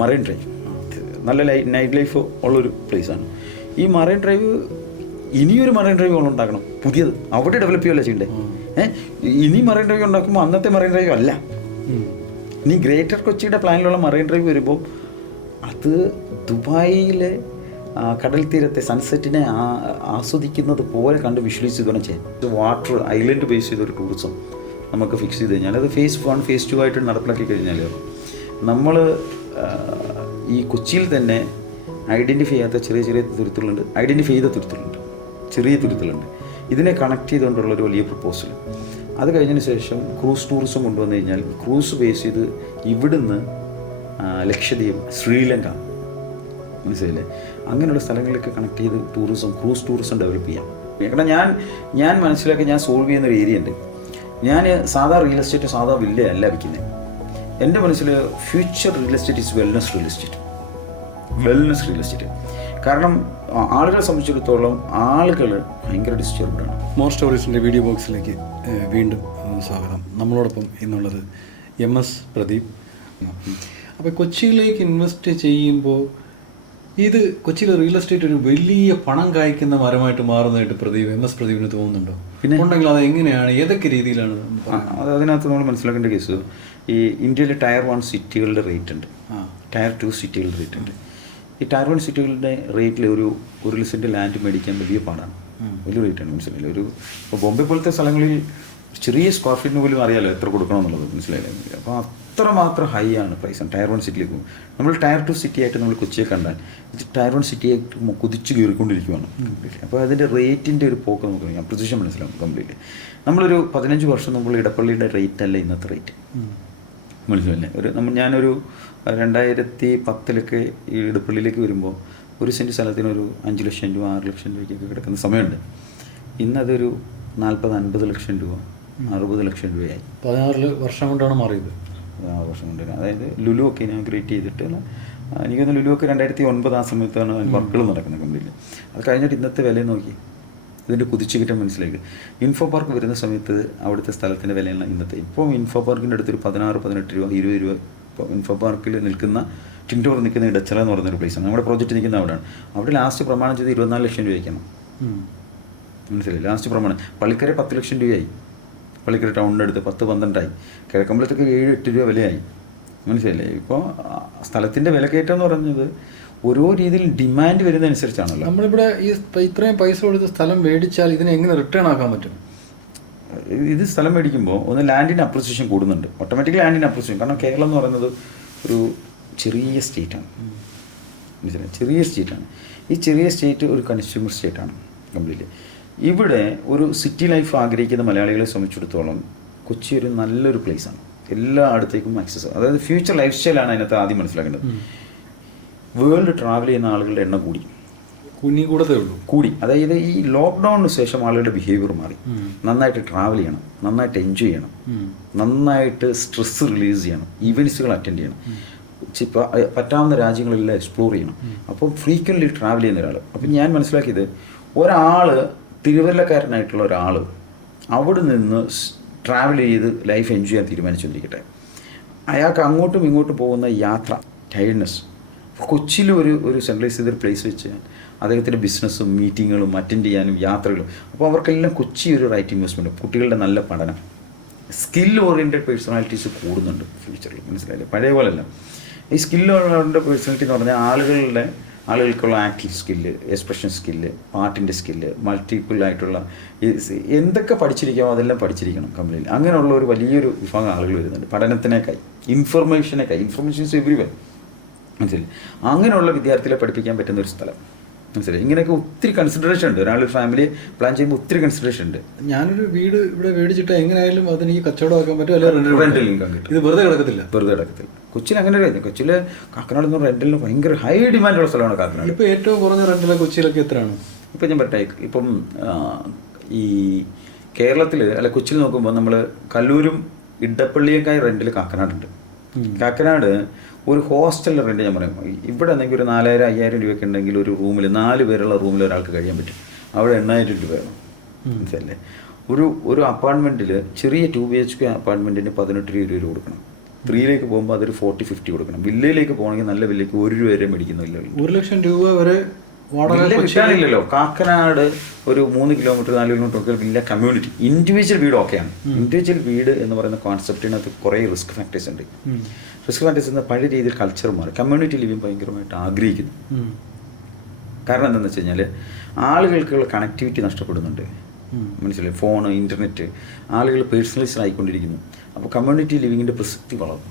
Marine drive നല്ല night life ഉള്ളൊരു പ്ലേസാണ്. ഈ മറൈൻ ഡ്രൈവ് ഇനിയൊരു മറൈൻ ഡ്രൈവ് ഉണ്ടാക്കണം, പുതിയത് അവിടെ ഡെവലപ്പ് ചെയ്യുകയല്ല ചെയ്യണ്ടേ. ഇനി മറൈൻ ഡ്രൈവ് ഉണ്ടാക്കുമ്പോൾ അന്നത്തെ മറൈൻ ഡ്രൈവ് അല്ല, ഇനി ഗ്രേറ്റർ കൊച്ചിയുടെ പ്ലാനിലുള്ള മറൈൻ ഡ്രൈവ് വരുമ്പോൾ അത് ദുബായിലെ കടൽ തീരത്തെ സൺസെറ്റിനെ ആസ്വദിക്കുന്നത് പോലെ കണ്ട് വിഷ്വലൈസ് ചെയ്തുകൊണ്ട് ചെയ്യാം. വാട്ടർ ഐലൻഡ് ബേസ് ചെയ്തൊരു ടൂറിസം നമുക്ക് ഫിക്സ് ചെയ്ത് കഴിഞ്ഞാൽ അത് ഫേസ് 1 ഫേസ് 2 ആയിട്ട് നടപ്പിലാക്കി കഴിഞ്ഞാൽ നമ്മൾ ഈ കൊച്ചിയിൽ തന്നെ ഐഡൻറ്റിഫൈ ചെയ്യാത്ത ചെറിയ ചെറിയ തുരുത്തുകളുണ്ട്, ഐഡൻറ്റിഫൈ ചെയ്ത തുരുത്തുകളുണ്ട്, ചെറിയ തുരുത്തുകളുണ്ട്. ഇതിനെ കണക്ട് ചെയ്തുകൊണ്ടുള്ളൊരു വലിയ പ്രപ്പോസൽ. അത് കഴിഞ്ഞതിന് ശേഷം ക്രൂസ് ടൂറിസം കൊണ്ടുവന്നു കഴിഞ്ഞാൽ ക്രൂസ് ബേസ് ചെയ്ത് ഇവിടുന്ന് ലക്ഷദ്വീപ്, ശ്രീലങ്ക, മനസ്സിലായില്ലേ, അങ്ങനെയുള്ള സ്ഥലങ്ങളിലേക്ക് കണക്ട് ചെയ്ത് ക്രൂസ് ടൂറിസം ഡെവലപ്പ് ചെയ്യാം. കാരണം ഞാൻ മനസ്സിലാക്കി ഞാൻ സോൾവ് ചെയ്യുന്നൊരു ഏരിയ ഉണ്ട്. ഞാൻ സാധാ റിയൽ എസ്റ്റേറ്റ്, സാധാ വില്ല അല്ല വയ്ക്കുന്നത്. എൻ്റെ മനസ്സിൽ future real estate is wellness real estate. കാരണം ആളുകളെ സംബന്ധിച്ചിടത്തോളം ആളുകൾ ഭയങ്കര ഡിസ്റ്റർബ്ഡാണ്. മോർ സ്റ്റോറീസിൻ്റെ വീഡിയോ ബോക്സിലേക്ക് വീണ്ടും സ്വാഗതം. നമ്മളോടൊപ്പം ഇന്നുള്ളത് MS പ്രദീപ്. അപ്പോൾ കൊച്ചിയിലേക്ക് ഇൻവെസ്റ്റ് ചെയ്യുമ്പോൾ ഇത് കൊച്ചിയിലെ റിയൽ എസ്റ്റേറ്റ് ഒരു വലിയ പണം കായ്ക്കുന്ന മരമായിട്ട് മാറുന്നതായിട്ട് MS പ്രദീപിന് തോന്നുന്നുണ്ടോ? പിന്നെ ഉണ്ടെങ്കിൽ അത് എങ്ങനെയാണ്, ഏതൊക്കെ രീതിയിലാണ്? അതിനകത്ത് നമ്മൾ മനസ്സിലാക്കേണ്ട കേസ്, ഈ ഇന്ത്യയിലെ ടയർ 1 സിറ്റികളുടെ റേറ്റ് ഉണ്ട്, ടയർ 2 സിറ്റികളുടെ റേറ്റ് ഉണ്ട്. ഈ ടയർ 1 സിറ്റികളുടെ റേറ്റിൽ ഒരു സെൻറ്റ് ലാൻഡ് മേടിക്കാൻ വലിയ പാടാണ്, വലിയ റേറ്റാണ്. മനസ്സിലായില്ലേ? ഇപ്പോൾ ബോംബെ പോലത്തെ സ്ഥലങ്ങളിൽ ചെറിയ സ്ക്വയർ ഫീറ്റിന് പോലും അറിയാമല്ലോ എത്ര കൊടുക്കണമെന്നുള്ളത്, മനസ്സിലായില്ലേ? അപ്പോൾ അത്രമാത്രം ഹൈ ആണ് പ്രൈസ് ടയർ 1 സിറ്റിയിലേക്ക് പോകും. നമ്മൾ ടയർ 2 സിറ്റി ആയിട്ട് നമ്മൾ കൊച്ചിയെ കണ്ടാൽ ഇത് ടയർ 1 സിറ്റി ആയിട്ട് കുതിച്ച് കയറിക്കൊണ്ടിരിക്കുകയാണ് കംപ്ലീറ്റ്ലി. അപ്പോൾ അതിൻ്റെ റേറ്റിൻ്റെ ഒരു പോക്ക് നമുക്ക് ഞാൻ പൊസിഷൻ മനസ്സിലാവും കംപ്ലീറ്റ്ലി. നമ്മളൊരു 15 വർഷം നമ്മൾ ഇടപ്പള്ളിയുടെ റേറ്റ് അല്ല ഇന്നത്തെ റേറ്റ്, മനസ്സിലല്ലേ? ഞാനൊരു 2010 ഈ ഇടപ്പള്ളിയിലേക്ക് വരുമ്പോൾ ഒരു സെൻറ്റ് സ്ഥലത്തിന് ഒരു 5 ലക്ഷം രൂപ 6 ലക്ഷം രൂപയ്ക്കൊക്കെ കിടക്കുന്ന സമയമുണ്ട്. ഇന്നതൊരു 40-50 ലക്ഷം രൂപ 60 ലക്ഷം രൂപയായി. 16 വർഷം കൊണ്ടാണ് മാറിയത്. 16 വർഷം കൊണ്ട്. അതായത് ലുലു ഒക്കെ ഞാൻ ക്രിയേറ്റ് ചെയ്തിട്ട്, എനിക്കൊന്ന് ലുലു ഒക്കെ 2009 ആ സമയത്താണ് വർക്കുകൾ നടക്കുന്നത് കംപ്ലീറ്റ്ലി. അത് കഴിഞ്ഞിട്ട് ഇന്നത്തെ വില നോക്കി, ഇതിൻ്റെ കുതിച്ചുകയറ്റം മനസ്സിലാക്കി. ഇൻഫോ പാർക്ക് വരുന്ന സമയത്ത് അവിടുത്തെ സ്ഥലത്തിൻ്റെ വിലയാണ് ഇന്നത്തെ. ഇപ്പോൾ ഇൻഫോ പാർക്കിൻ്റെ അടുത്തൊരു 16-18 രൂപ 20 രൂപ. ഇപ്പോൾ ഇൻഫോ പാർക്കിൽ നിൽക്കുന്ന ടിൻഡോർ നിൽക്കുന്ന ഇടച്ചല എന്ന് പറയുന്നൊരു പ്ലേസാണ്. നമ്മുടെ പ്രോജക്റ്റ് നിൽക്കുന്ന അവിടെയാണ്. അവിടെ ലാസ്റ്റ് പ്രമാണം ചെയ്ത് 24 ലക്ഷം രൂപയ്ക്കാണ്, മനസ്സിലായി? ലാസ്റ്റ് പ്രമാണം പള്ളിക്കര 10 ലക്ഷം രൂപയായി, പള്ളിക്കര ടൗണിൻ്റെ അടുത്ത് 10-12 കിഴക്കമ്പലത്തൊക്കെ 7-8 രൂപ വിലയായി, മനസ്സിലായില്ലേ? ഇപ്പോൾ സ്ഥലത്തിൻ്റെ വിലക്കയറ്റം എന്ന് പറയുന്നത് ഓരോ രീതിയിൽ ഡിമാൻഡ് വരുന്നതനുസരിച്ചാണല്ലോ. നമ്മളിവിടെ ഈ ഇത്രയും പൈസ കൊടുത്ത് സ്ഥലം മേടിച്ചാൽ ഇതിനെ എങ്ങനെ റിട്ടേൺ ആക്കാൻ പറ്റും? ഇത് സ്ഥലം മേടിക്കുമ്പോൾ ഒന്ന് ലാൻഡിന് അപ്രിസിയേഷൻ കൂടുന്നുണ്ട്, ഓട്ടോമാറ്റിക്കലി ലാൻഡിന് അപ്രിസിയേഷൻ. കാരണം കേരളം എന്ന് പറയുന്നത് ഒരു ചെറിയ സ്റ്റേറ്റാണ്, മനസ്സിലായി? ചെറിയ സ്റ്റേറ്റാണ്. ഈ ചെറിയ സ്റ്റേറ്റ് ഒരു കൺസ്യൂമർ സ്റ്റേറ്റാണ് കംപ്ലീറ്റ്ലി. ഇവിടെ ഒരു സിറ്റി ലൈഫ് ആഗ്രഹിക്കുന്ന മലയാളികളെ സംബന്ധിച്ചിടത്തോളം കൊച്ചി ഒരു നല്ലൊരു പ്ലേസാണ്, എല്ലാ അടുത്തേക്കും ആക്സസ്. അതായത് ഫ്യൂച്ചർ ലൈഫ് സ്റ്റൈലാണ് അതിനകത്ത് ആദ്യം മനസ്സിലാക്കേണ്ടത്. വേൾഡ് ട്രാവൽ ചെയ്യുന്ന ആളുകളുടെ എണ്ണം കൂടി. അതായത് ഈ ലോക്ക്ഡൗണിന് ശേഷം ആളുകളുടെ ബിഹേവിയർ മാറി. നന്നായിട്ട് ട്രാവൽ ചെയ്യണം, നന്നായിട്ട് എൻജോയ് ചെയ്യണം, നന്നായിട്ട് സ്ട്രെസ് റിലീസ് ചെയ്യണം, ഈവൻറ്റ്സുകൾ അറ്റൻഡ് ചെയ്യണം, പറ്റാവുന്ന രാജ്യങ്ങളെല്ലാം എക്സ്പ്ലോർ ചെയ്യണം. അപ്പോൾ ഫ്രീക്വൻ്റ്ലി ട്രാവൽ ചെയ്യുന്ന ഒരാൾ. അപ്പം ഞാൻ മനസ്സിലാക്കിയത്, ഒരാൾ തിരുവല്ലക്കാരനായിട്ടുള്ള ഒരാൾ അവിടെ നിന്ന് ട്രാവൽ ചെയ്ത് ലൈഫ് എൻജോയ് ചെയ്യാൻ തീരുമാനിച്ചുകൊണ്ടിരിക്കട്ടെ, അയാൾക്ക് അങ്ങോട്ടും ഇങ്ങോട്ടും പോകുന്ന യാത്ര ടയർഡ്നെസ് കൊച്ചിയിൽ ഒരു സെൻട്രലൈസ് ചെയ്തൊരു പ്ലേസ് വെച്ച് അദ്ദേഹത്തിൻ്റെ ബിസിനസ്സും മീറ്റിങ്ങുകളും അറ്റൻഡ് ചെയ്യാനും യാത്രകളും. അപ്പോൾ അവർക്കെല്ലാം കൊച്ചി ഒരു റൈറ്റ് ഇൻവെസ്റ്റ്മെൻറ്റ്, കുട്ടികളുടെ നല്ല പഠനം, സ്കിൽ ഓറിയൻറ്റഡ് പേഴ്സണാലിറ്റീസ് കൂടുന്നുണ്ട് ഫ്യൂച്ചറിൽ, മനസ്സിലായില്ലേ? പഴയ പോലെയല്ല. ഈ സ്കിൽ ഓറിയൻറ്റഡ് പേഴ്സണാലിറ്റി എന്ന് പറഞ്ഞാൽ ആളുകൾക്കുള്ള ആക്റ്റീവ് സ്കില്ല്, എക്സ്പ്രഷൻ സ്കില്ല്, പാട്ടിൻ്റെ സ്കില്ല്, മൾട്ടിപ്പിൾ ആയിട്ടുള്ള എന്തൊക്കെ പഠിച്ചിരിക്കാമോ അതെല്ലാം പഠിച്ചിരിക്കണം കംപ്ലീറ്റ്ലി. അങ്ങനെയുള്ള ഒരു വലിയൊരു വിഭാഗം ആളുകൾ വരുന്നുണ്ട്. പഠനത്തിനേക്കായി ഇൻഫർമേഷൻ ഈസ് എവരിവെയർ, മനസ്സിലായി? അങ്ങനെയുള്ള വിദ്യാർത്ഥികളെ പഠിപ്പിക്കാൻ പറ്റുന്ന ഒരു സ്ഥലം, മനസ്സിലായി? ഇങ്ങനെയൊക്കെ ഒത്തിരി കൺസിഡറേഷൻ ഉണ്ട്. ഒരാളൊരു ഫാമിലി പ്ലാൻ ചെയ്യുമ്പോൾ ഒത്തിരി കൺസിഡറേഷൻ ഉണ്ട്. ഞാനൊരു വീട് ഇവിടെ മേടിച്ചിട്ട് എങ്ങനെയായാലും അതിന് ഈ കച്ചവടമാക്കാൻ പറ്റും, അല്ലെങ്കിൽ റെന്റൽ ഇൻകം കിട്ടും. ഇത് വെറുതെ കിടക്കത്തില്ല. കൊച്ചിയിൽ അങ്ങനെ കഴിഞ്ഞു. കൊച്ചിയിൽ കാക്കനാട് എന്ന് റെന്റലിന് ഭയങ്കര ഹൈ ഡിമാൻഡുള്ള സ്ഥലമാണ് കാക്കനാട്. ഇപ്പോൾ ഏറ്റവും കുറഞ്ഞ റെന്റിൽ കൊച്ചിയിലൊക്കെ എത്രയാണ്? ഇപ്പം ഞാൻ പറയട്ടെ, ഇപ്പം ഈ കേരളത്തിൽ അല്ല കൊച്ചിയിൽ നോക്കുമ്പോൾ നമ്മൾ കല്ലൂരും ഇടപ്പള്ളിയേക്കായി റെന്റിൽ കാക്കനാടുണ്ട്. കാക്കനാട് ഒരു ഹോസ്റ്റലിൻ്റെ റെൻറ്റ് ഞാൻ പറയും, ഇവിടെ ആണെങ്കിൽ ഒരു 4000-5000 രൂപയൊക്കെ ഉണ്ടെങ്കിൽ ഒരു റൂമിൽ 4 പേരുള്ള റൂമിൽ ഒരാൾക്ക് കഴിയാൻ പറ്റും. അവിടെ 8000 രൂപ വേണം, മനസ്സിലല്ലേ? ഒരു അപ്പാർട്ട്മെൻറ്റിൽ ചെറിയ 2 BHK അപ്പാർട്ട്മെൻറ്റിന് 18 രൂപ കൊടുക്കണം. 3ലേക്ക് പോകുമ്പോൾ അതൊരു 40-50 കൊടുക്കണം. വില്ലയിലേക്ക് പോകണമെങ്കിൽ നല്ല വില്ലയ്ക്ക് 1 രൂപ വരെ മേടിക്കുന്നില്ല. 1 ലക്ഷം രൂപ വരെ കിട്ടാനില്ലല്ലോ. കാക്കനാട് ഒരു 3 കിലോമീറ്റർ 4 കിലോമീറ്റർ ഒക്കെ വില്ല കമ്മ്യൂണിറ്റി. ഇൻഡിവിജ്വൽ വീട് ഓക്കെയാണ്. ഇൻഡിവിജ്വൽ വീട് എന്ന് പറയുന്ന കോൺസെപ്റ്റിനകത്ത് കുറേ റിസ്ക് ഫാക്ടേഴ്സ് ഉണ്ട്. റിസ്ക് ഫാക്ടേഴ്സ് എന്ന പഴയ രീതിയിൽ കൾച്ചർ മാറി. കമ്മ്യൂണിറ്റി ലിവിങ് ഭയങ്കരമായിട്ട് ആഗ്രഹിക്കുന്നു. കാരണം എന്താണെന്ന് വെച്ച് കഴിഞ്ഞാൽ ആളുകൾക്കുള്ള കണക്ടിവിറ്റി നഷ്ടപ്പെടുന്നുണ്ട്. മനസ്സിലായി, ഫോണ്, ഇൻ്റർനെറ്റ്, ആളുകൾ പേഴ്സണലൈസ്ഡ് ആയിക്കൊണ്ടിരിക്കുന്നു. അപ്പോൾ കമ്മ്യൂണിറ്റി ലിവിങ്ങിൻ്റെ പ്രസക്തി വളർന്നു.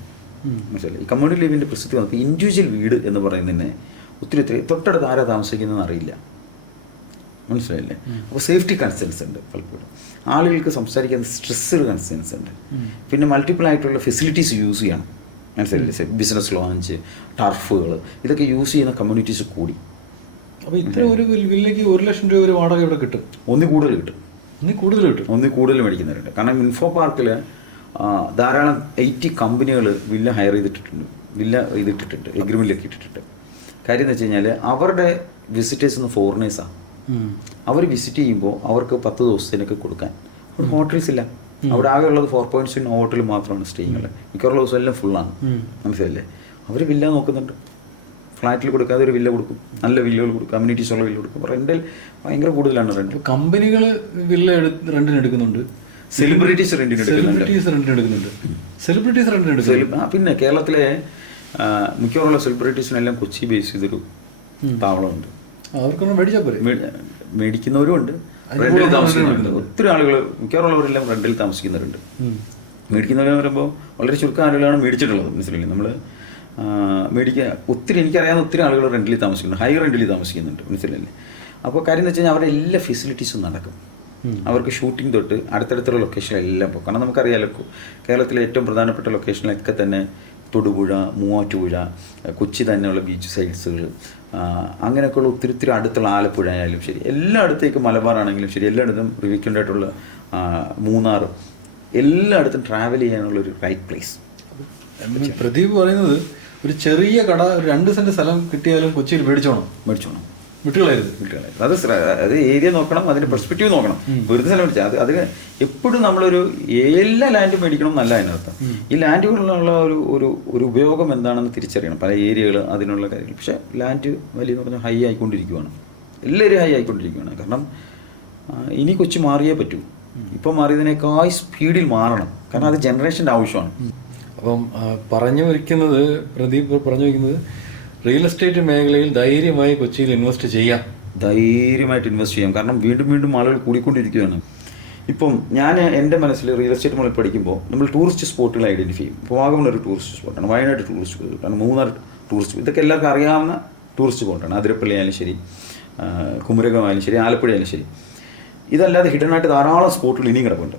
മനസ്സിലായി, ഈ കമ്മ്യൂണിറ്റി ലിവിങ്ങിൻ്റെ പ്രസക്തി വന്നപ്പോൾ ഇൻഡിവിജ്വൽ വീട് എന്ന് പറയുന്നതിനെ ഒത്തിരി തൊട്ടടുത്ത് ആരാ താമസിക്കുന്നതെന്ന് അറിയില്ല. മനസ്സിലായില്ലേ? അപ്പോൾ സേഫ്റ്റി കൺസേൺസ് ഉണ്ട്. പലപ്പോഴും ആളുകൾക്ക് സംസാരിക്കാൻ സ്ട്രെസ് കൺസേൺസ് ഉണ്ട്. പിന്നെ മൾട്ടിപ്പിൾ ആയിട്ടുള്ള ഫെസിലിറ്റീസ് യൂസ് ചെയ്യണം. മനസ്സിലായില്ലേ? ബിസിനസ് ലോഞ്ച്, ടർഫുകൾ, ഇതൊക്കെ യൂസ് ചെയ്യുന്ന കമ്മ്യൂണിറ്റീസ് കൂടി. അപ്പോൾ ഇത്ര ഒരു വില്ലയ്ക്ക് 1 ലക്ഷം രൂപ ഒരു വാടക ഇവിടെ കിട്ടും. ഒന്നിൽ കൂടുതൽ കിട്ടും. ഒന്നിൽ കൂടുതൽ മേടിക്കുന്നവരുണ്ട്. കാരണം ഇൻഫോ പാർക്കിൽ ധാരാളം 80 കമ്പനികൾ വില്ല ഹയർ ചെയ്തിട്ടുണ്ട്, വില്ല ഇതിട്ടിട്ടുണ്ട്, എഗ്രിമെൻറ്റിലൊക്കെ ഇട്ടിട്ടുണ്ട്. കാര്യം എന്ന് വെച്ച് കഴിഞ്ഞാൽ അവരുടെ വിസിറ്റേഴ്സ് ഒന്ന് ഫോറിനേഴ്സാണ്. അവർ വിസിറ്റ് ചെയ്യുമ്പോൾ അവർക്ക് 10 ദിവസത്തിനൊക്കെ കൊടുക്കാൻ അവിടെ ഹോട്ടൽസ് ഇല്ല. അവിടെ ആകെ ഉള്ളത് 4.0 ഹോട്ടൽ മാത്രമാണ് സ്റ്റേയിങ്ങൾ. മിക്കവാറുള്ള ദിവസം എല്ലാം ഫുള്ളാണ്. മനസ്സിലല്ലേ? അവർ വില്ല നോക്കുന്നുണ്ട്. ഫ്ലാറ്റിൽ കൊടുക്കാതെ ഒരു വില്ല കൊടുക്കും, നല്ല വില്ലകൾ കൊടുക്കും, കമ്മ്യൂണിറ്റീസ് ഉള്ള വില്ല കൊടുക്കും. റെൻ്റൽ ഭയങ്കര കൂടുതലാണ്. റെൻ്റ് കമ്പനികൾ വില്ല റെൻറ്റിന് എടുക്കുന്നുണ്ട്, സെലിബ്രിറ്റീസ് റെൻറ്റിന് എടുക്കുന്നുണ്ട്. പിന്നെ കേരളത്തിലെ മിക്കവാറുള്ള സെലിബ്രിറ്റീസിനെല്ലാം കൊച്ചി ബേസ് ചെയ്തൊരു താവളമുണ്ട്. അവർക്കൊന്നും മേടിച്ചാൽ പോരെ. മേടിക്കുന്നവരും ഉണ്ട്, റെന്റിൽ താമസിക്കുന്നുണ്ട്. ഒത്തിരി ആളുകൾ, മിക്കവാറുള്ളവരെല്ലാം റെന്റിൽ താമസിക്കുന്നവരുണ്ട്. മേടിക്കുന്നവരെന്ന് പറയുമ്പോൾ വളരെ ചുരുക്കം ആളുകളാണ് മേടിച്ചിട്ടുള്ളത്. മനസ്സിലായില്ലേ? നമ്മൾ ഒത്തിരി എനിക്കറിയാവുന്ന ഒത്തിരി ആളുകൾ റെന്റിൽ താമസിക്കുന്നുണ്ട്, ഹൈ റെന്റിൽ താമസിക്കുന്നുണ്ട്. മനസ്സിലല്ലേ? അപ്പോൾ കാര്യം എന്ന് വെച്ച് കഴിഞ്ഞാൽ അവരുടെ എല്ലാ ഫെസിലിറ്റീസും നടക്കും. അവർക്ക് ഷൂട്ടിംഗ് തൊട്ട് അടുത്തടുത്തുള്ള ലൊക്കേഷനിലെല്ലാം പോകും. കാരണം നമുക്കറിയാമല്ലോ, കേരളത്തിലെ ഏറ്റവും പ്രധാനപ്പെട്ട ലൊക്കേഷനിലൊക്കെ തന്നെ തൊടുപുഴ, മൂവാറ്റുപുഴ, കൊച്ചി തന്നെയുള്ള ബീച്ച് സൈഡ്സുകൾ, അങ്ങനെയൊക്കെയുള്ള ഒത്തിരി അടുത്തുള്ള ആലപ്പുഴ ആയാലും ശരി, എല്ലായിടത്തേക്കും, മലബാറാണെങ്കിലും ശരി, എല്ലായിടത്തും വീക്കെൻഡായിട്ടുള്ള മൂന്നാർ, എല്ലായിടത്തും ട്രാവൽ ചെയ്യാനുള്ളൊരു റൈറ്റ് പ്ലേസ്. പ്രദീപ് പറയുന്നത് ഒരു ചെറിയ കട, 2 സെൻറ്റ് സ്ഥലം കിട്ടിയാലും കൊച്ചിയിൽ മേടിച്ചോണം. അത് ഏരിയ നോക്കണം, അതിൻ്റെ പെർസ്പെക്റ്റീവ് നോക്കണം. വെറുതെ സ്ഥലം മേടിച്ചാൽ അത് എപ്പോഴും നമ്മളൊരു എല്ലാ ലാൻഡും മേടിക്കണം എന്നല്ല അതിനർത്ഥം. ഈ ലാൻഡുകളിലുള്ള ഒരു ഉപയോഗം എന്താണെന്ന് തിരിച്ചറിയണം. പല ഏരിയകൾ, അതിനുള്ള കാര്യങ്ങൾ. പക്ഷേ ലാൻഡ് വാല്യൂ എന്ന് പറഞ്ഞാൽ ഹൈ ആയിക്കൊണ്ടിരിക്കുകയാണ്. എല്ലാവരും ഹൈ ആയിക്കൊണ്ടിരിക്കുകയാണ്. കാരണം ഇനി കൊച്ചി മാറിയേ പറ്റൂ. ഇപ്പോൾ മാറിയതിനേക്കാൾ സ്പീഡിൽ മാറണം. കാരണം അത് ജനറേഷൻ്റെ ആവശ്യമാണ്. അപ്പം പ്രദീപ് പറഞ്ഞു വയ്ക്കുന്നത് റിയൽ എസ്റ്റേറ്റ് മേഖലയിൽ ധൈര്യമായി കൊച്ചിയിൽ ഇൻവെസ്റ്റ് ചെയ്യാം. ധൈര്യമായിട്ട് ഇൻവെസ്റ്റ് ചെയ്യാം. കാരണം വീണ്ടും ആളുകൾ കൂടിക്കൊണ്ടിരിക്കുകയാണ്. ഇപ്പം ഞാൻ എൻ്റെ മനസ്സിൽ റിയൽ എസ്റ്റേറ്റ് മുകളിൽ പഠിക്കുമ്പോൾ നമ്മൾ ടൂറിസ്റ്റ് സ്പോട്ടുകൾ ഐഡൻറ്റിഫൈ ചെയ്യും. ഇപ്പോൾ വാഗമൺ ഒരു ടൂറിസ്റ്റ് സ്പോട്ടാണ്, വയനാട് ടൂറിസ്റ്റ് സ്പോട്ടാണ്, മൂന്നാർ ടൂറിസ്റ്റ്, ഇതൊക്കെ എല്ലാവർക്കും അറിയാവുന്ന ടൂറിസ്റ്റ് സ്പോട്ടാണ്. അതിരപ്പള്ളി ആയാലും ശരി, കുമരകം ആയാലും ശരി, ആലപ്പുഴ ആയാലും ശരി. ഇതല്ലാതെ ഹിഡനായിട്ട് ധാരാളം സ്പോട്ടുകൾ ഇനിയും കിടപ്പുണ്ട്.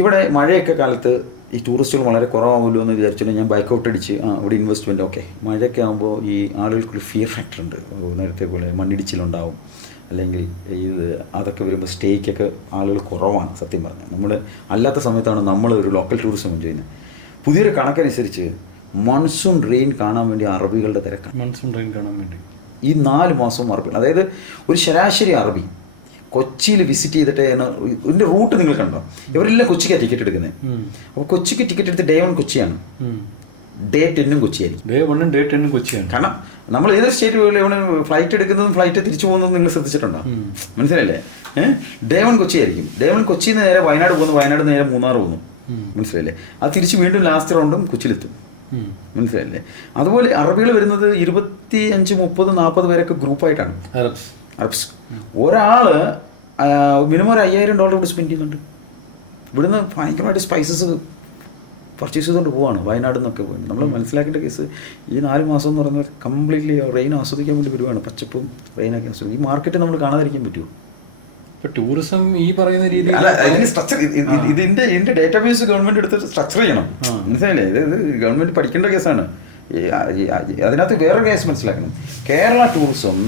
ഇവിടെ മഴയൊക്കെ കാലത്ത് ഈ ടൂറിസ്റ്റുകൾ വളരെ കുറവാകുമല്ലോ എന്ന് വിചാരിച്ചിട്ട് ഞാൻ ബൈക്കൗട്ട് അടിച്ച് ഇവിടെ ഇൻവെസ്റ്റ്മെൻറ്റ് ഓക്കെ. മഴയൊക്കെ ആകുമ്പോൾ ഈ ആളുകൾക്കൊരു ഫിയർ ഫാക്ടർ ഉണ്ട്. നേരത്തെ പോലെ മണ്ണിടിച്ചിലുണ്ടാവും, അല്ലെങ്കിൽ അതൊക്കെ വരുമ്പോൾ സ്റ്റേക്കൊക്കെ ആളുകൾ കുറവാണ്. സത്യം പറഞ്ഞാൽ നമ്മൾ അല്ലാത്ത സമയത്താണ് നമ്മൾ ഒരു ലോക്കൽ ടൂറിസം എൻജോയ് ചെയ്യുന്നത്. പുതിയൊരു കണക്കനുസരിച്ച് മൺസൂൺ റെയിൻ കാണാൻ വേണ്ടി അറബികളുടെ തിരക്കാണ്. മൺസൂൺ റെയിൻ കാണാൻ വേണ്ടി ഈ 4 മാസവും അറബികൾ, അതായത് ഒരു ശരാശരി അറബി കൊച്ചിയിൽ വിസിറ്റ് ചെയ്തിട്ട് ഇതിൻ്റെ റൂട്ട് നിങ്ങൾ കണ്ടോ? ഇവരെല്ലാം കൊച്ചിക്കാണ് ടിക്കറ്റ് എടുക്കുന്നത്. അപ്പോൾ കൊച്ചിക്ക് ടിക്കറ്റ് എടുത്ത് Day 1 കൊച്ചിയാണ്, Day 10 കൊച്ചിയായിരിക്കും. Day 1 Day 10 കൊച്ചിയാണ്. കാരണം നമ്മൾ ഏതൊരു സ്റ്റേറ്റ് ഫ്ലൈറ്റ് എടുക്കുന്നതും ഫ്ലൈറ്റ് തിരിച്ചു പോകുന്നതും നിങ്ങൾ ശ്രദ്ധിച്ചിട്ടുണ്ടോ? മനസ്സിലല്ലേ? Day 1 കൊച്ചിയായിരിക്കും. Day 1 കൊച്ചിയിൽ നിന്ന് നേരെ വയനാട് പോകുന്നു, വയനാട് നേരെ മൂന്നാർ പോകുന്നു. മനസ്സിലല്ലേ? അത് തിരിച്ച് വീണ്ടും ലാസ്റ്റ് റൗണ്ടും കൊച്ചിയിലെത്തും. മനസ്സിലല്ലേ? അതുപോലെ അറബികൾ വരുന്നത് 25, 30, 40 പേരൊക്കെ ഗ്രൂപ്പായിട്ടാണ്. അറബ്സ് ഒരാൾ മിനിമം ഒരു $5,000 കൂടി സ്പെൻഡ് ചെയ്യുന്നുണ്ട്. ഇവിടുന്ന് ഭയങ്കരമായിട്ട് സ്പൈസസ് പർച്ചേസ് ചെയ്തുകൊണ്ട് പോവാണ് വയനാട് നിന്നൊക്കെ പോയി. നമ്മൾ മനസ്സിലാക്കേണ്ട കേസ് ഈ 4 മാസം എന്ന് പറയുന്നത് കംപ്ലീറ്റ്ലി റെയിൻ ആസ്വദിക്കാൻ വേണ്ടി വരുവാണ്. പച്ചപ്പും റെയിനൊക്കെ ആസ്വദിക്കും. ഈ മാർക്കറ്റ് നമ്മൾ കാണാതിരിക്കാൻ പറ്റുമോ? ഇപ്പോൾ ടൂറിസം ഈ പറയുന്ന രീതിയിൽ ഇതിന് സ്ട്രക്ചർ, ഇതിൻ്റെ ഡേറ്റാബേസ് ഗവൺമെൻറ് എടുത്ത് സ്ട്രക്ചർ ചെയ്യണം. മനസ്സിലായില്ലേ? ഇത് ഗവൺമെൻറ് പഠിക്കേണ്ട കേസാണ്. അതിനകത്ത് വേറൊരു കേസ് മനസ്സിലാക്കണം. കേരള ടൂറിസം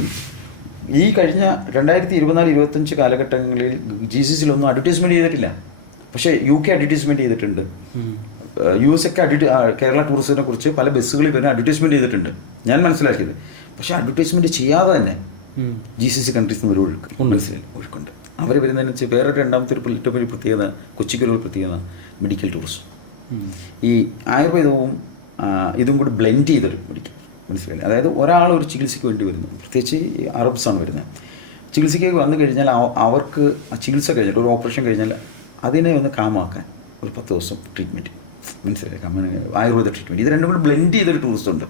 ഈ കഴിഞ്ഞ 2024-25 കാലഘട്ടങ്ങളിൽ GCCയിലൊന്നും അഡ്വർടൈസ്മെൻറ്റ് ചെയ്തിട്ടില്ല. പക്ഷേ UK അഡ്വർടൈസ്മെൻറ്റ് ചെയ്തിട്ടുണ്ട്. US ഒക്കെ കേരള ടൂറിസത്തിനെ കുറിച്ച് പല ബസ്സുകളിൽ തന്നെ അഡ്വർടൈസ്മെൻറ്റ് ചെയ്തിട്ടുണ്ട്, ഞാൻ മനസ്സിലാക്കിയത്. പക്ഷേ അഡ്വർടൈസ്മെൻറ്റ് ചെയ്യാതെ തന്നെ GCC കൺട്രീസിൽ നിന്ന് ഒരു ഒഴുക്കുണ്ട്. അവർ വരുന്നതിന് വെച്ച് വേറൊരു രണ്ടാമത്തെ ഒരു പ്രത്യേകത, കൊച്ചിക്കൊരു പ്രത്യേകത മെഡിക്കൽ ടൂറിസം. ഈ ആയുർവേദവും ഇതും കൂടി ബ്ലെൻഡ് ചെയ്തൊരു മെഡിക്കൽ, മനസ്സിലായില്ലേ? അതായത് ഒരാൾ ഒരു ചികിത്സയ്ക്ക് വേണ്ടി വരുന്നു, പ്രത്യേകിച്ച് ഈ അറബ്സാണ് വരുന്നത്. ചികിത്സയ്ക്ക് വന്നു കഴിഞ്ഞാൽ അവർക്ക് ആ ചികിത്സ കഴിഞ്ഞിട്ട് ഒരു ഓപ്പറേഷൻ കഴിഞ്ഞാൽ അതിനെ ഒന്ന് കാമാക്കാൻ ഒരു 10 ദിവസം ട്രീറ്റ്മെൻറ്റ്, മനസ്സിലായി? ആയുർവേദ ട്രീറ്റ്മെൻറ്റ്, ഇത് രണ്ടും കൂടി ബ്ലെൻഡ് ചെയ്തൊരു ടൂറിസ്റ്റ് ഉണ്ട്.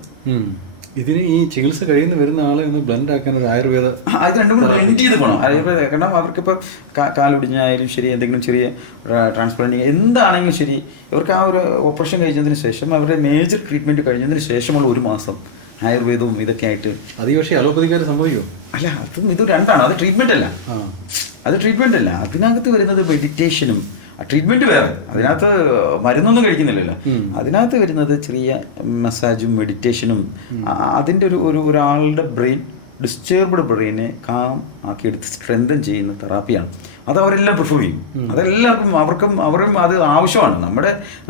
ഇതിന് ഈ ചികിത്സ കഴിയുന്ന വരുന്ന ആളെ ഒന്ന് ബ്ലെൻഡ് ആക്കാൻ ഒരു ആയുർവേദ, അത് രണ്ടും കൂടി ബ്ലെൻഡ് ചെയ്ത് പോകണം ആയുർവേദ. കാരണം അവർക്കിപ്പോൾ കാലൊടിഞ്ഞായാലും ശരി, എന്തെങ്കിലും ചെറിയ ട്രാൻസ്പ്ലാന്റിങ് എന്താണെങ്കിലും ശരി, ഇവർക്ക് ആ ഒരു ഓപ്പറേഷൻ കഴിഞ്ഞതിന് ശേഷം അവരുടെ മേജർ ട്രീറ്റ്മെൻറ്റ് കഴിഞ്ഞതിന് ശേഷമുള്ള 1 മാസം ആയുർവേദവും ഇതൊക്കെ ആയിട്ട്. അത് പക്ഷേ അലോപ്പതിക്കാർ സംഭവിക്കുമോ? അല്ല, അതും ഇത് രണ്ടാണ്. അത് ട്രീറ്റ്മെൻ്റ് അല്ല, അത് ട്രീറ്റ്മെൻ്റ് അല്ല. അതിനകത്ത് വരുന്നത് മെഡിറ്റേഷനും, ട്രീറ്റ്മെൻറ്റ് വേറെ, അതിനകത്ത് മരുന്നൊന്നും കഴിക്കുന്നില്ലല്ലോ. അതിനകത്ത് വരുന്നത് ചെറിയ മസാജും മെഡിറ്റേഷനും, അതിൻ്റെ ഒരാളുടെ ബ്രെയിൻ, ഡിസ്റ്റർബ്ഡ് ബ്രെയിനെ കാം ആക്കിയെടുത്ത് സ്ട്രെങ്തൻ ചെയ്യുന്ന തെറാപ്പിയാണ്. അത് അവരെല്ലാം പ്രിഫർ ചെയ്യും. അതെല്ലാവർക്കും അവരും അത് ആവശ്യമാണ്.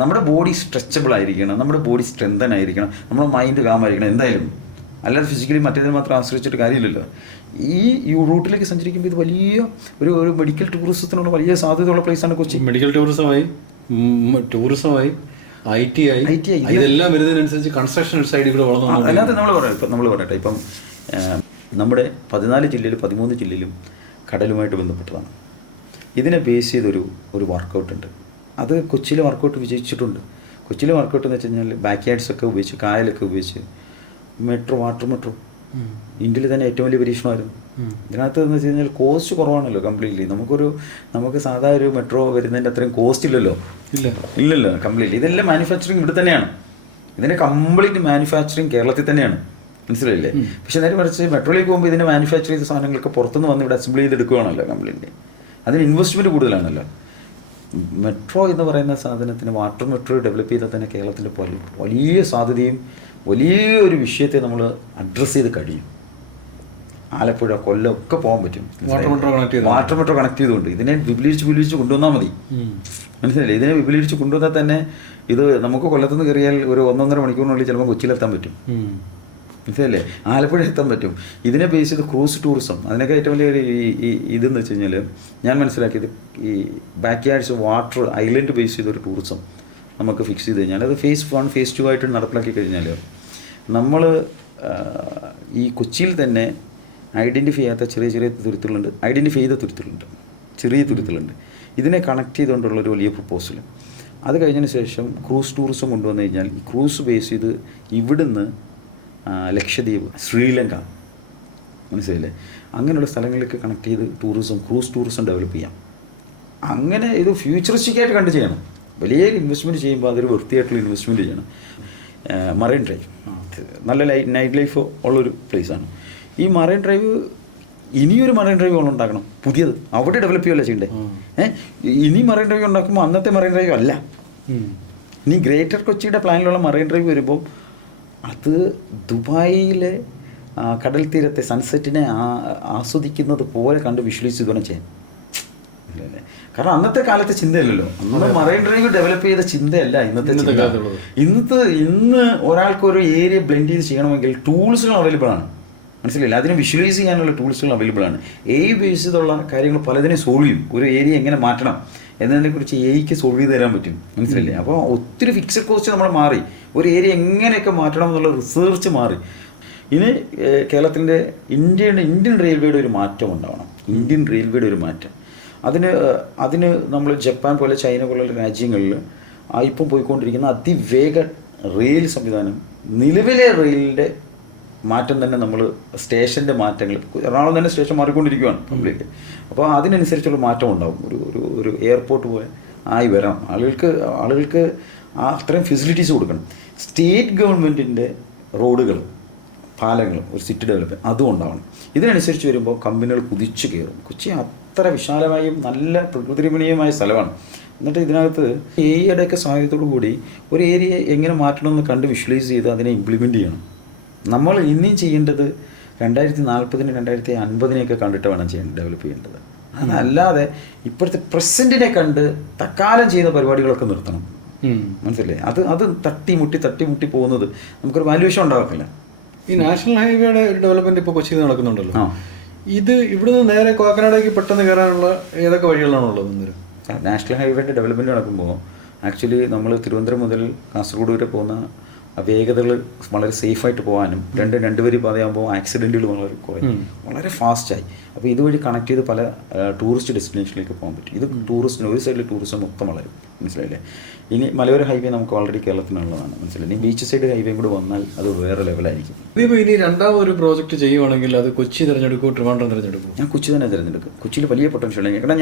നമ്മുടെ ബോഡി സ്ട്രെച്ചബിൾ ആയിരിക്കണം, നമ്മുടെ ബോഡി സ്ട്രെങ്തൻ ആയിരിക്കണം, നമ്മുടെ മൈൻഡ് കാം ആയിരിക്കണം എന്തായാലും. അല്ലാതെ ഫിസിക്കലി മറ്റേതിന് മാത്രം ആശ്രയിച്ചിട്ട് കാര്യമില്ലല്ലോ. ഈ റൂട്ടിലേക്ക് സഞ്ചരിക്കുമ്പോൾ ഇത് വലിയ ഒരു മെഡിക്കൽ ടൂറിസത്തിനുള്ള വലിയ സാധ്യതയുള്ള പ്ലേസാണ് കൊച്ചി. മെഡിക്കൽ ടൂറിസമായി IT ആയി ഇതെല്ലാം വരുന്നതിനനുസരിച്ച് കൺസ്ട്രക്ഷൻ സൈഡിൽ കൂടെ വളർന്നു. അതിനകത്ത് നമ്മൾ പറയട്ടെ, ഇപ്പം നമ്മുടെ 14 ജില്ലയിലും 13 ജില്ലയിലും കടലുമായിട്ട് ബന്ധപ്പെട്ടതാണ്. ഇതിനെ ബേസ് ചെയ്തൊരു വർക്കൗട്ടുണ്ട്. അത് കൊച്ചിയിലെ വർക്കൗട്ട് വിജയിച്ചിട്ടുണ്ട്. കൊച്ചിയിലെ വർക്കൗട്ട് എന്ന് വെച്ച് കഴിഞ്ഞാൽ ബാക്ക് യാർഡ്സൊക്കെ ഉപയോഗിച്ച്, കായലൊക്കെ ഉപയോഗിച്ച് വാട്ടർ മെട്രോ ഇന്ത്യയിൽ തന്നെ ഏറ്റവും വലിയ പരീക്ഷണമായിരുന്നു. ഇതിനകത്ത് എന്ന് വെച്ച് കഴിഞ്ഞാൽ കോസ്റ്റ് കുറവാണല്ലോ കംപ്ലീറ്റ്ലി. നമുക്ക് സാധാ ഒരു മെട്രോ വരുന്നതിൻ്റെ അത്രയും കോസ്റ്റ് ഇല്ലല്ലോ. ഇല്ലല്ലോ കംപ്ലീറ്റ്ലി. ഇതെല്ലാം മാനുഫാക്ചറിങ് ഇവിടെ തന്നെയാണ്. ഇതിൻ്റെ കംപ്ലീറ്റ് മാനുഫാക്ചറിങ് കേരളത്തിൽ തന്നെയാണ്, മനസ്സിലായില്ലേ? പക്ഷേ നേരെ മറിച്ച് മെട്രോയിലേക്ക് പോകുമ്പോൾ ഇതിൻ്റെ മാനുഫാക്ചർ ചെയ്ത സാധനങ്ങളൊക്കെ പുറത്തുനിന്ന് വന്ന് ഇവിടെ അസംബിൾ ചെയ്തെടുക്കുകയാണല്ലോ കംപ്ലീറ്റ്ലി. അതിന് ഇൻവെസ്റ്റ്മെൻറ്റ് കൂടുതലാണല്ലോ. മെട്രോ എന്ന് പറയുന്ന സാധനത്തിന്, വാട്ടർ മെട്രോ ഡെവലപ്പ് ചെയ്താൽ തന്നെ കേരളത്തിൻ്റെ വലിയ സാധ്യതയും വലിയൊരു വിഷയത്തെ നമ്മൾ അഡ്രസ്സ് ചെയ്ത് കഴിയും. ആലപ്പുഴ, കൊല്ലം ഒക്കെ പോകാൻ പറ്റും വാട്ടർ മെട്രോ കണക്ട് ചെയ്തുകൊണ്ട്. ഇതിനെ വിപുലീകരിച്ച് കൊണ്ടുവന്നാൽ മതി, മനസ്സിലായില്ലേ? ഇതിനെ വിപുലീകരിച്ച് കൊണ്ടുവന്നാൽ തന്നെ ഇത് നമുക്ക് കൊല്ലത്തുനിന്ന് കയറിയാൽ ഒരു 1.5 മണിക്കൂറിനുള്ളിൽ ചിലപ്പോൾ കൊച്ചിയിലെത്താൻ പറ്റും, മനസ്സിലല്ലേ? ആലപ്പുഴ എത്താൻ പറ്റും. ഇതിനെ ബേസ് ചെയ്ത് ക്രൂസ് ടൂറിസം, അതിനൊക്കെ ഏറ്റവും വലിയ ഇതെന്ന് വെച്ച് കഴിഞ്ഞാൽ ഞാൻ മനസ്സിലാക്കിയത് ഈ back yards, water, island base ചെയ്തൊരു ടൂറിസം നമുക്ക് ഫിക്സ് ചെയ്ത് കഴിഞ്ഞാൽ, അത് ഫേസ് 1 ഫേസ് 2 ആയിട്ട് നടപ്പിലാക്കി കഴിഞ്ഞാൽ നമ്മൾ ഈ കൊച്ചിയിൽ തന്നെ ഐഡൻറ്റിഫൈ ചെയ്യാത്ത ചെറിയ തുരുത്തുകളുണ്ട്, ഐഡൻറ്റിഫൈ ചെയ്ത തുരുത്തുകളുണ്ട്, ചെറിയ തുരുത്തുകളുണ്ട്. ഇതിനെ കണക്ട് ചെയ്തുകൊണ്ടുള്ളൊരു വലിയ പ്രപ്പോസൽ. അത് കഴിഞ്ഞതിന് ശേഷം ക്രൂസ് ടൂറിസം കൊണ്ടുവന്നു കഴിഞ്ഞാൽ ഈ ക്രൂസ് ബേസ് ചെയ്ത് ഇവിടുന്ന് ലക്ഷദ്വീപ്, ശ്രീലങ്ക, മനസ്സിലായില്ലേ? അങ്ങനെയുള്ള സ്ഥലങ്ങളിലേക്ക് കണക്ട് ചെയ്ത് ക്രൂസ് ടൂറിസം ഡെവലപ്പ് ചെയ്യാം. അങ്ങനെ ഇത് ഫ്യൂച്ചറിസ്റ്റിക്കായിട്ട് കണ്ട് ചെയ്യണം. വലിയ ഇൻവെസ്റ്റ്മെൻറ്റ് ചെയ്യുമ്പോൾ അതൊരു വൃത്തിയായിട്ടുള്ള ഇൻവെസ്റ്റ്മെൻറ്റ് ചെയ്യണം. മറൈൻ ഡ്രൈവ് നല്ല നൈറ്റ് ലൈഫ് ഉള്ളൊരു പ്ലേസാണ്. ഈ മറൈൻ ഡ്രൈവ് ഇനിയൊരു മറൈൻ ഡ്രൈവ് ഉണ്ടാക്കണം, പുതിയത് അവിടെ ഡെവലപ്പ് ചെയ്യുകയല്ല ചെയ്യണ്ടേ? ഇനി മറൈൻ ഡ്രൈവ് ഉണ്ടാക്കുമ്പോൾ അന്നത്തെ മറൈൻ ഡ്രൈവ് അല്ല, ഇനി ഗ്രേറ്റർ കൊച്ചിയുടെ പ്ലാനിലുള്ള മറൈൻ ഡ്രൈവ് വരുമ്പോൾ അത് ദുബായിലെ കടൽ തീരത്തെ സൺസെറ്റിനെ ആസ്വദിക്കുന്നത് പോലെ കണ്ട് വിഷ്വലൈസ് ചെയ്ത് വേണം ചെയ്യാൻ. അല്ലേ? കാരണം അന്നത്തെ കാലത്തെ ചിന്തയല്ലല്ലോ, അന്നത്തെ മറൈൻ ഡ്രൈവ് ഡെവലപ്പ് ചെയ്ത ചിന്തയല്ല ഇന്ന് ഒരാൾക്ക് ഒരു ഏരിയ ബ്ലെൻഡ് ചെയ്ത് ചെയ്യണമെങ്കിൽ ടൂൾസുകൾ അവൈലബിൾ ആണ്, മനസ്സിലായില്ല? അതിനെ വിഷ്വലൈസ് ചെയ്യാനുള്ള ടൂൾസുകൾ അവൈലബിൾ ആണ്. ബേസ് ചെയ്തുള്ള കാര്യങ്ങൾ പലതിനെ സോൾവ് ചെയ്യും. ഒരു ഏരിയ എങ്ങനെ മാറ്റണം എന്നതിനെക്കുറിച്ച് എയ്ക്ക് സോൾവ് ചെയ്ത് തരാൻ പറ്റും, മനസ്സിലായില്ലേ? അപ്പോൾ ഒത്തിരി ഫിക്സഡ് കോസ്റ്റ് നമ്മൾ മാറി, ഒരു ഏരിയ എങ്ങനെയൊക്കെ മാറ്റണം എന്നുള്ള റിസർച്ച് മാറി. ഇനി കേരളത്തിൻ്റെ ഇന്ത്യൻ റെയിൽവേയുടെ ഒരു മാറ്റം ഉണ്ടാവണം, ഇന്ത്യൻ റെയിൽവേയുടെ ഒരു മാറ്റം. അതിന് നമ്മൾ ജപ്പാൻ പോലെ, ചൈന പോലുള്ള രാജ്യങ്ങളിൽ ഇപ്പം പോയിക്കൊണ്ടിരിക്കുന്ന അതിവേഗ റെയിൽ സംവിധാനം, നിലവിലെ റെയിലിൻ്റെ മാറ്റം തന്നെ നമ്മൾ സ്റ്റേഷൻ്റെ മാറ്റങ്ങൾ, എറണാകുളം തന്നെ സ്റ്റേഷൻ മാറിക്കൊണ്ടിരിക്കുകയാണ് കംപ്ലീറ്റ്. അപ്പോൾ അതിനനുസരിച്ചുള്ള മാറ്റം ഉണ്ടാവും. ഒരു എയർപോർട്ട് പോലെ ആയി വരാം. ആളുകൾക്ക് അത്രയും ഫെസിലിറ്റീസ് കൊടുക്കണം. സ്റ്റേറ്റ് ഗവൺമെൻറ്റിൻ്റെ റോഡുകൾ, പാലങ്ങൾ, ഒരു സിറ്റി ഡെവലപ്മെൻറ്റ് അതും ഉണ്ടാവണം. ഇതിനനുസരിച്ച് വരുമ്പോൾ കമ്പനികൾ കുതിച്ചു കയറും. കൊച്ചി അത്ര വിശാലമായും നല്ല പ്രകൃതിരമണീയമായ സ്ഥലമാണ്. എന്നിട്ട് ഇതിനകത്ത് ഏരിയയുടെയൊക്കെ സഹായത്തോടു കൂടി ഒരു ഏരിയ എങ്ങനെ മാറ്റണമെന്ന് കണ്ട് വിഷ്വലൈസ് ചെയ്ത് അതിനെ ഇംപ്ലിമെൻറ്റ് ചെയ്യണം. നമ്മൾ ഇനിയും ചെയ്യേണ്ടത് 2040 2050 കണ്ടിട്ട് വേണം ഡെവലപ്പ് ചെയ്യേണ്ടത്. അതല്ലാതെ ഇപ്പോഴത്തെ പ്രസൻറ്റിനെ കണ്ട് തക്കാലം ചെയ്യുന്ന പരിപാടികളൊക്കെ നിർത്തണം, മനസ്സിലല്ലേ? അത് തട്ടിമുട്ടി പോകുന്നത് നമുക്കൊരു വാല്യുവേഷൻ ഉണ്ടാക്കില്ല. ഈ നാഷണൽ ഹൈവേയുടെ ഡെവലപ്മെൻറ്റ് ഇപ്പോൾ കൊച്ചിയിൽ നടക്കുന്നുണ്ടല്ലോ, ഇത് ഇവിടുന്ന് നേരെ കാക്കനാടേക്ക് പെട്ടെന്ന് കയറാനുള്ള ഏതൊക്കെ വഴികളാണുള്ളത്? നാഷണൽ ഹൈവേയുടെ ഡെവലപ്മെൻറ്റ് നടക്കുമ്പോൾ ആക്ച്വലി നമ്മൾ തിരുവനന്തപുരം മുതൽ കാസർഗോഡ് വരെ പോകുന്ന വേഗതകൾ വളരെ സേഫായിട്ട് പോകാനും രണ്ടുപേരും പാതയാകുമ്പോൾ ആക്സിഡൻറ്റുകൾ വളരെ കുറയും, വളരെ ഫാസ്റ്റായി. അപ്പോൾ ഇതുവഴി കണക്ട് ചെയ്ത് പല ടൂറിസ്റ്റ് ഡെസ്റ്റിനേഷനിലേക്ക് പോകാൻ പറ്റും. ഇത് ടൂറിസ്റ്റിന് ഒരു സൈഡിൽ ടൂറിസം മൊത്തം വളരും, മനസ്സിലായില്ലേ. ഇനി മലയോര ഹൈവേ നമുക്ക് ഓൾറെഡി കേരളത്തിനുള്ളതാണ്, മനസ്സിലായി. ഇനി ബീച്ച് സൈഡ് ഹൈവേ കൂടെ വന്നാൽ അത് വേറെ ലെവലായിരിക്കും. ഇപ്പോൾ ഇനി രണ്ടാമതൊരു പ്രോജക്റ്റ് ചെയ്യുവാണെങ്കിൽ അത് കൊച്ചി തിരഞ്ഞെടുക്കുമോ ട്രിവാൻഡ്രം തിരഞ്ഞെടുക്കും? ഞാൻ കൊച്ചി തന്നെ തിരഞ്ഞെടുക്കും. കൊച്ചിയിൽ വലിയ പൊട്ടൻഷ്യൽ ഉണ്ട്. കാരണം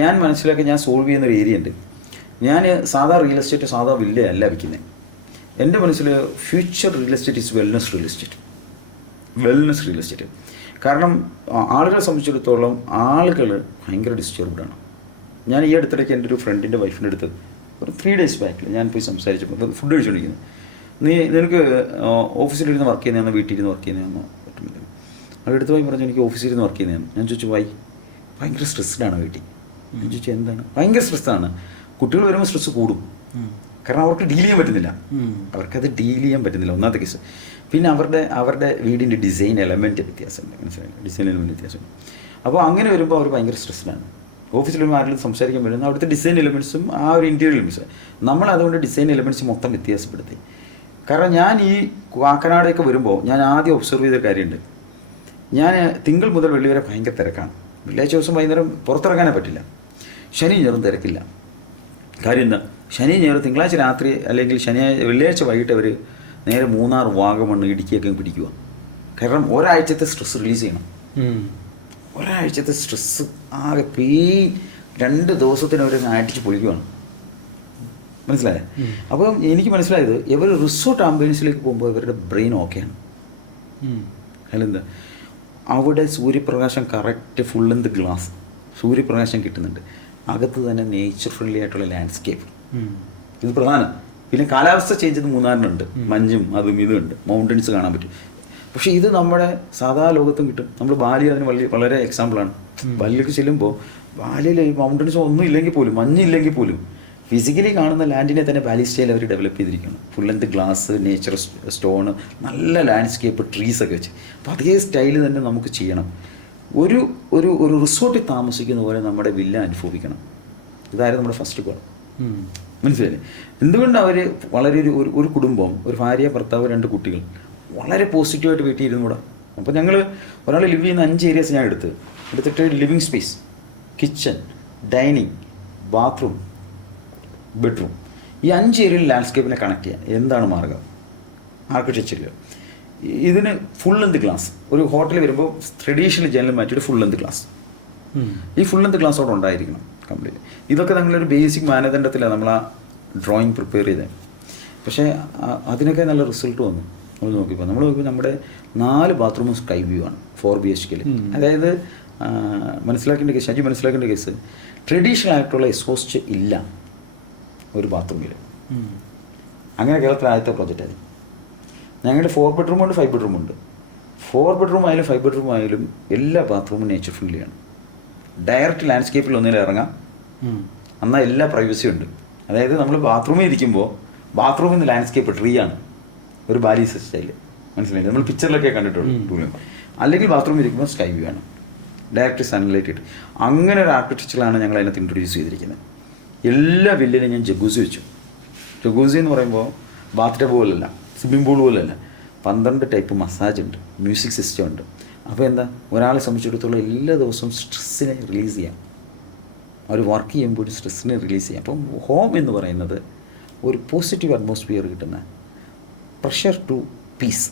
ഞാൻ മനസ്സിലാക്കി ഞാൻ സോൾവ് ചെയ്യുന്നൊരു ഏരിയ ഉണ്ട്. ഞാൻ സാധാ റിയൽ എസ്റ്റേറ്റ് സാധാ വില്ല അല്ല വിൽക്കുന്നത്. എൻ്റെ മനസ്സിൽ future real estate is wellness real estate. കാരണം ആളുകളെ സംബന്ധിച്ചിടത്തോളം ആളുകൾ ഭയങ്കര ഡിസ്റ്റർബ്ഡാണ്. ഞാൻ ഈ അടുത്തിടയ്ക്ക് എൻ്റെ ഒരു ഫ്രണ്ടിൻ്റെ വൈഫിൻ്റെ അടുത്ത് ഒരു 3 days ബാക്കിൽ ഞാൻ പോയി സംസാരിച്ചപ്പോൾ ഫുഡ് കഴിച്ചുകൊണ്ടിരിക്കുന്നത്, നിനക്ക് ഓഫീസിലിരുന്ന് വർക്ക് ചെയ്യുന്നതാണോ വീട്ടിലിരുന്ന് വർക്ക് ചെയ്യുന്നതാണോ പറ്റുന്നില്ല. അവിടെ അടുത്ത് പോയി പറഞ്ഞു എനിക്ക് ഓഫീസിലിരുന്ന് വർക്ക് ചെയ്യുന്നതാണ്. ഞാൻ ചോദിച്ചു വൈ? ഭയങ്കര സ്ട്രെസ്ഡാണ് വീട്ടിൽ. ഞാൻ ചോദിച്ചു എന്താണ്? ഭയങ്കര സ്ട്രെസ്സാണ്. കുട്ടികൾ വരുമ്പോൾ സ്ട്രെസ്സ് കൂടും, കാരണം അവർക്ക് ഡീൽ ചെയ്യാൻ പറ്റുന്നില്ല, അവർക്കത് ഡീൽ ചെയ്യാൻ പറ്റുന്നില്ല, ഒന്നാമത്തെ കേസ്. പിന്നെ അവരുടെ വീടിൻ്റെ ഡിസൈൻ എലമെൻറ്റ് വ്യത്യാസമുണ്ട്, മനസ്സിലായില്ല, ഡിസൈൻ എലമെൻറ്റ് വ്യത്യാസമുണ്ട്. അപ്പോൾ അങ്ങനെ വരുമ്പോൾ അവർ ഭയങ്കര സ്ട്രെസ്ഡാണ്. ഓഫീസിൽ വരുമ്പോൾ ആരെങ്കിലും സംസാരിക്കാൻ വരുന്ന അവിടുത്തെ ഡിസൈൻ എലമെൻറ്റ്സും ആ ഒരു ഇൻറ്റീരിയർ എലമെൻറ്റ്സ് നമ്മളതുകൊണ്ട് ഡിസൈൻ എലമെൻറ്റ്സ് മൊത്തം വ്യത്യാസപ്പെടുത്തി. കാരണം ഞാൻ ഈ കാക്കനാടൊക്കെ വരുമ്പോൾ ഞാൻ ആദ്യം ഒബ്സർവ് ചെയ്ത കാര്യമുണ്ട്. ഞാൻ തിങ്കൾ മുതൽ വെള്ളി വരെ ഭയങ്കര തിരക്കാണ്. വെള്ളിയാഴ്ച ദിവസം വൈകുന്നേരം പുറത്തിറങ്ങാനേ പറ്റില്ല. ശനി ഞായറും തിരക്കില്ല. കാര്യം എന്താ? ശനി ഞായർ തിങ്കളാഴ്ച രാത്രി അല്ലെങ്കിൽ വെള്ളിയാഴ്ച വൈകിട്ട് അവർ നേരെ മൂന്നാർ, വാഗമണ്ണ്, ഇടുക്കിയൊക്കെ പിടിക്കുക. കാരണം ഒരാഴ്ചത്തെ സ്ട്രെസ് റിലീസ് ചെയ്യണം. ഒരാഴ്ചത്തെ സ്ട്രെസ്സ് ആകെ പെയിൻ 2 ദിവസത്തിന് അവർ അടിച്ച് പൊളിക്കുകയാണ്, മനസ്സിലായേ. അപ്പം എനിക്ക് മനസ്സിലായത് ഇവർ റിസോർട്ട് ആംബുലൻസിലേക്ക് പോകുമ്പോൾ ഇവരുടെ ബ്രെയിൻ ഓക്കെയാണ്. അല്ലെന്താ അവിടെ സൂര്യപ്രകാശം കറക്റ്റ് ഫുൾ ലെന്ത് ഗ്ലാസ് സൂര്യപ്രകാശം കിട്ടുന്നുണ്ട്. അകത്ത് തന്നെ നേച്ചർ ഫ്രണ്ട്ലി ആയിട്ടുള്ള ലാൻഡ്സ്കേപ്പ്, ഇത് പ്രധാനം. പിന്നെ കാലാവസ്ഥ ചേഞ്ച് മൂന്നാറിനുണ്ട്, മഞ്ഞും അതും ഇതുണ്ട്, മൗണ്ടൻസ് കാണാൻ പറ്റും. പക്ഷേ ഇത് നമ്മുടെ സാധാ ലോകത്തും കിട്ടും. നമ്മൾ ബാലി അതിന് വളരെ എക്സാമ്പിളാണ്. ബാലിയിലേക്ക് ചെല്ലുമ്പോൾ ബാലിയിൽ ഈ മൗണ്ടൻസ് ഒന്നും ഇല്ലെങ്കിൽ പോലും, മഞ്ഞില്ലെങ്കിൽ പോലും ഫിസിക്കലി കാണുന്ന ലാൻഡിനെ തന്നെ ബാലി സ്റ്റൈൽ അവർ ഡെവലപ്പ് ചെയ്തിരിക്കുകയാണ്. Full length glass, nature stone, നല്ല ലാൻഡ്സ്കേപ്പ്, ട്രീസൊക്കെ വെച്ച്. അപ്പോൾ അതേ സ്റ്റൈൽ തന്നെ നമുക്ക് ചെയ്യണം. ഒരു ഒരു ഒരു റിസോർട്ടിൽ താമസിക്കുന്ന പോലെ നമ്മുടെ വില്ല അനുഭവിക്കണം. ഇതായിരുന്നു നമ്മുടെ ഫസ്റ്റ് ഗോൾ, മനസ്സിലായില്ലേ. എന്തുകൊണ്ട് അവർ വളരെ ഒരു കുടുംബം, ഒരു ഭാര്യ, ഭർത്താവ്, 2 കുട്ടികൾ വളരെ പോസിറ്റീവായിട്ട് വീട്ടിൽ ഇരുന്നൂടാ. അപ്പോൾ ഞങ്ങൾ ഒരാൾ ലിവ് ചെയ്യുന്ന 5 ഏരിയാസ് ഞാൻ എടുത്തിട്ട് living space, kitchen, dining, bathroom, bedroom, ഈ 5 ഏരിയയിൽ ലാൻഡ്സ്കേപ്പിനെ കണക്ട് ചെയ്യാം. എന്താണ് മാർഗം? ആർക്കിടെക്ചറിൽ ഇതിന് ഫുൾ ലെന്ത് ഗ്ലാസ്. ഒരു ഹോട്ടലിൽ വരുമ്പോൾ ട്രഡീഷണൽ ജനൽ മാറ്റിയിട്ട് ഫുൾ ലെന്ത് ഗ്ലാസ്, ഈ ഫുൾ ലെന്ത് ഗ്ലാസ് അവിടെ ഉണ്ടായിരിക്കണം കംപ്ലീറ്റ്. ഇതൊക്കെ നമ്മളൊരു ബേസിക് മാനദണ്ഡത്തിലാണ് നമ്മൾ ആ ഡ്രോയിങ് പ്രിപ്പയർ ചെയ്തത്. പക്ഷേ അതിനൊക്കെ നല്ല റിസൾട്ട് വന്നു. നമ്മൾ നോക്കിയപ്പോൾ നമ്മുടെ 4 ബാത്റൂമും സ്കൈ വ്യൂ ആണ് 4 BHK. അതായത് മനസ്സിലാക്കേണ്ട കേസ് ട്രഡീഷണൽ ആയിട്ടുള്ള എക്സോസ്റ്റ് ഇല്ല ഒരു ബാത്റൂമിൽ. അങ്ങനെ കേരളത്തിൽ ആദ്യത്തെ പ്രോജക്റ്റ് ആയി. ഞങ്ങളുടെ 4 bedroom-ഉണ്ട്, 5 bedroom-ഉണ്ട്. 4 bedroom ആയാലും 5 bedroom ആയാലും എല്ലാ ബാത്റൂമും നേച്ചർ ഫ്രണ്ട്ലിയാണ്. ഡയറക്റ്റ് ലാൻഡ്സ്കേപ്പിൽ ഒന്നിൽ ഇറങ്ങാം, എന്നാൽ എല്ലാ പ്രൈവസിയും ഉണ്ട്. അതായത് നമ്മൾ ബാത്റൂമിൽ ഇരിക്കുമ്പോൾ ബാത്റൂമിൽ നിന്ന് ലാൻഡ്സ്കേപ്പ് ട്രീ ആണ്, ഒരു ബാലി സ്റ്റൈല്, മനസ്സിലായില്ലേ. നമ്മൾ പിക്ചറിലൊക്കെ കണ്ടിട്ടുള്ളൂ. അല്ലെങ്കിൽ ബാത്റൂമിൽ ഇരിക്കുമ്പോൾ സ്കൈ വ്യൂ ആണ്, ഡയറക്റ്റ് സൺലൈറ്റ് ഇട്ട്. അങ്ങനെ ഒരു ആർക്കിടെക്ചറിലാണ് ഞങ്ങൾ അതിനകത്ത് ഇൻട്രൊഡ്യൂസ് ചെയ്തിരിക്കുന്നത്. എല്ലാ വില്ലിലും ഞാൻ ജഗൂസി വെച്ചു. ജഗൂസി എന്ന് പറയുമ്പോൾ ബാത്ത് ടബ് പോലല്ല, സ്വിമ്മിംഗ് പൂൾ പോലല്ല, 12 ടൈപ്പ് മസാജ് ഉണ്ട്, മ്യൂസിക് സിസ്റ്റം ഉണ്ട്. അപ്പോൾ എന്താ, ഒരാളെ സംബന്ധിച്ചിടത്തോളം എല്ലാ ദിവസവും സ്ട്രെസ്സിനെ റിലീസ് ചെയ്യാം. അവർ വർക്ക് ചെയ്യുമ്പോൾ സ്ട്രെസ്സിനെ റിലീസ് ചെയ്യാം. അപ്പം ഹോം എന്ന് പറയുന്നത് ഒരു പോസിറ്റീവ് അറ്റ്മോസ്ഫിയർ കിട്ടുന്ന, പ്രഷർ ടു പീസ്.